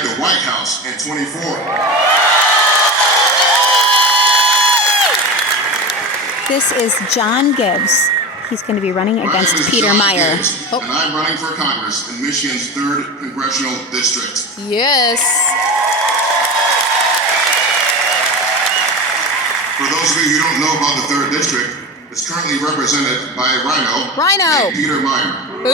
bag the White House in 24. This is John Gibbs. He's going to be running against Peter Meyer. Gibbs, and I'm running for Congress in Michigan's 3rd Congressional District. Yes. For those of you who don't know about the 3rd District, it's currently represented by a rhino named Peter Meyer. Boo!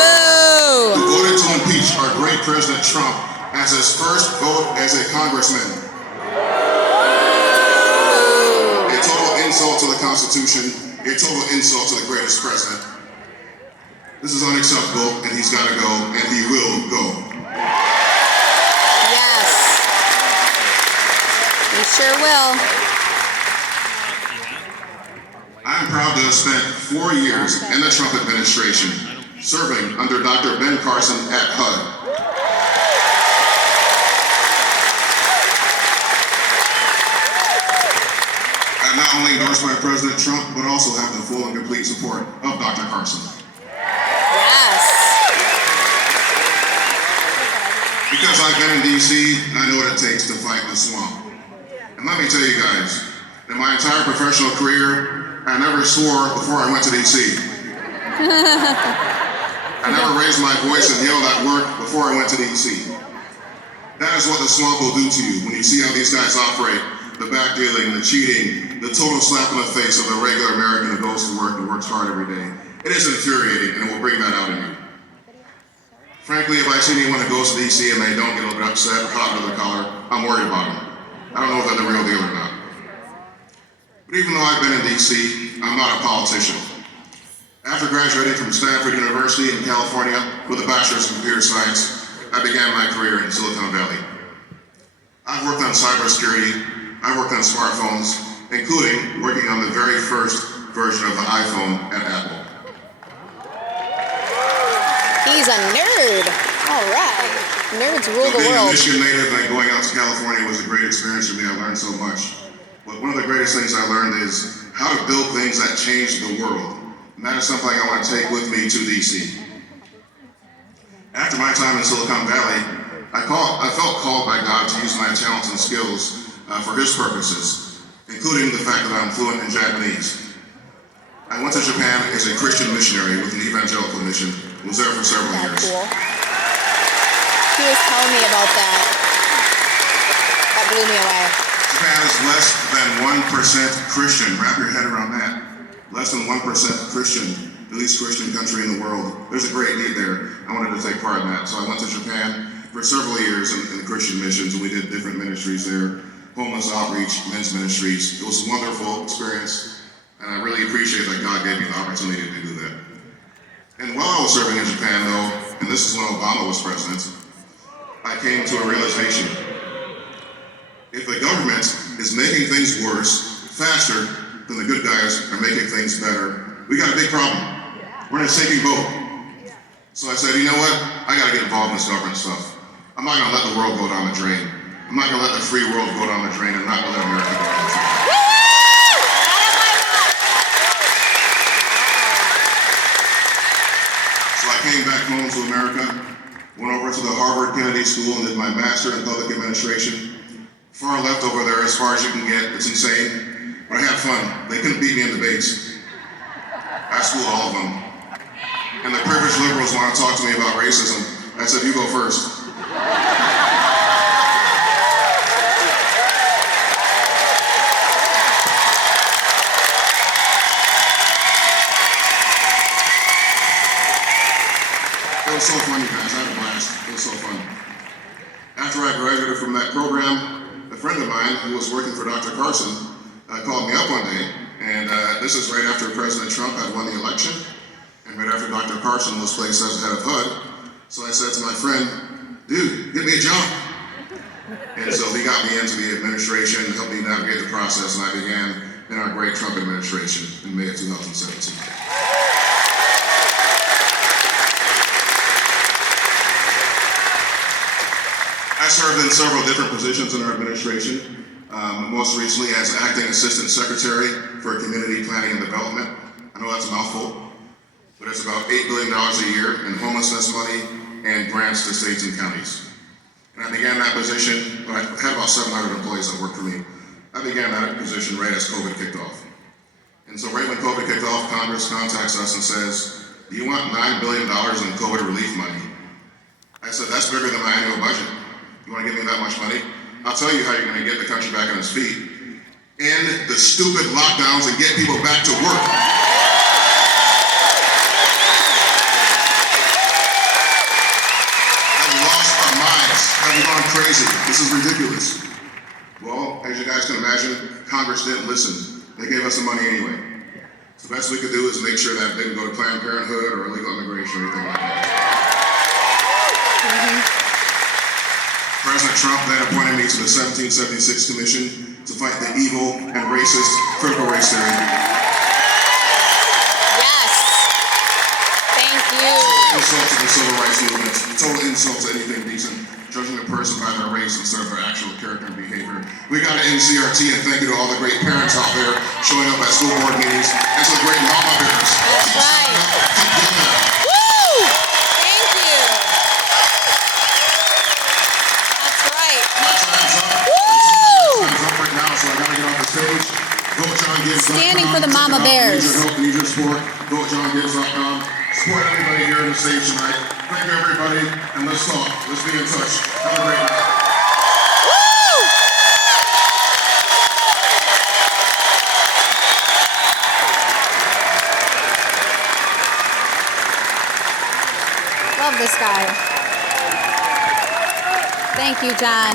Boo! Who voted to impeach our great President Trump as his first vote as a congressman. A total insult to the Constitution, a total insult to the greatest president. This is unacceptable, and he's got to go, and he will go. Yes. He sure will. I'm proud to have spent 4 years in the Trump administration, serving under Dr. Ben Carson at HUD. I not only endorsed by President Trump, but also have the full and complete support of Dr. Carson. Yes. Because I've been in D.C., I know what it takes to fight the swamp. And let me tell you guys, in my entire professional career, I never swore before I went to D.C. I never raised my voice and yelled at work before I went to D.C. That is what the swamp will do to you when you see how these guys operate. The backdealing, the cheating, the total slap in the face of the regular American who goes to work and works hard every day. It is infuriating, and it will bring that out in you. Frankly, if I see anyone that goes to D.C. and they don't get a little bit upset or hot under the collar, I'm worried about them. I don't know if they're the real deal or not. But even though I've been in D.C., I'm not a politician. After graduating from Stanford University in California with a bachelor's in computer science, I began my career in Silicon Valley. I've worked on cybersecurity, I've worked on smartphones, including working on the very first version of the iPhone at Apple. He's a nerd. All right. Nerds rule the Being a world. Michigan native and going out to California was a great experience for me. I learned so much. But one of the greatest things I learned is how to build things that change the world. And that is something I want to take with me to D.C. After my time in Silicon Valley, I felt called by God to use my talents and skills for His purposes, including the fact that I'm fluent in Japanese. I went to Japan as a Christian missionary with an evangelical mission. I was there for several years. Cool. He was telling me about that. That blew me away. Japan is less than 1% Christian. Wrap your head around that. Less than 1% Christian, the least Christian country in the world. There's a great need there. I wanted to take part in that. So I went to Japan for several years in the Christian missions, and we did different ministries there. Homeless outreach, men's ministries. It was a wonderful experience, and I really appreciate that God gave me the opportunity to do that. And while I was serving in Japan, though, and this is when Obama was president, I came to a realization. If the government is making things worse faster than the good guys are making things better, we got a big problem. We're in a sinking boat. So I said, you know what? I got to get involved in this government stuff. I'm not going to let the world go down the drain. I'm not going to let the free world go down the drain. I'm not going to let America go down the drain. So I came back home to America, went over to the Harvard Kennedy School and did my master in public administration. Far left over there as far as you can get. It's insane. But I had fun. They couldn't beat me in debates. I schooled all of them. And the privileged liberals want to talk to me about racism. I said, you go first. It was so fun, you guys. I had a blast. It was so fun. After I graduated from that program, a friend of mine who was working for Dr. Carson called me up one day, and this is right after President Trump had won the election, and right after Dr. Carson was placed as head of HUD. So I said to my friend, dude, get me a job. And so he got me into the administration, helped me navigate the process, and I began in our great Trump administration in May of 2017. I served in several different positions in our administration, most recently as acting assistant secretary for community planning and development. I know that's a mouthful, but it's about $8 billion a year in homelessness money, and grants to states and counties. And I began that position, when I had about 700 employees that worked for me. I began that position right as COVID kicked off. And so right when COVID kicked off, Congress contacts us and says, do you want $9 billion in COVID relief money? I said, that's bigger than my annual budget. You want to give me that much money? I'll tell you how you're going to get the country back on its feet. End the stupid lockdowns and get people back to work. Have lost our minds. Have gone crazy. This is ridiculous. Well, as you guys can imagine, Congress didn't listen. They gave us the money anyway. So the best we could do is make sure that they didn't go to Planned Parenthood or illegal immigration or anything like that. President Trump then appointed me to the 1776 Commission to fight the evil and racist critical race theory. Yes. Thank you. Insult to the civil rights movement. Total insult to anything decent. Judging a person by their race instead of their actual character and behavior. We got to end CRT, and thank you to all the great parents out there showing up at school board meetings and some great mama bears. That's right. Woo! Thank you. That's right. My time's up. Woo! My time's up right now, so I got to get off the stage. GoJohnGibbs.com. Standing for the mama bears. Need your help, need your support. GoJohnGibbs.com. Support everybody here on the stage tonight. Thank you, everybody, and let's talk. Let's be in touch. Have a great night. Woo! Love this guy. Thank you, John.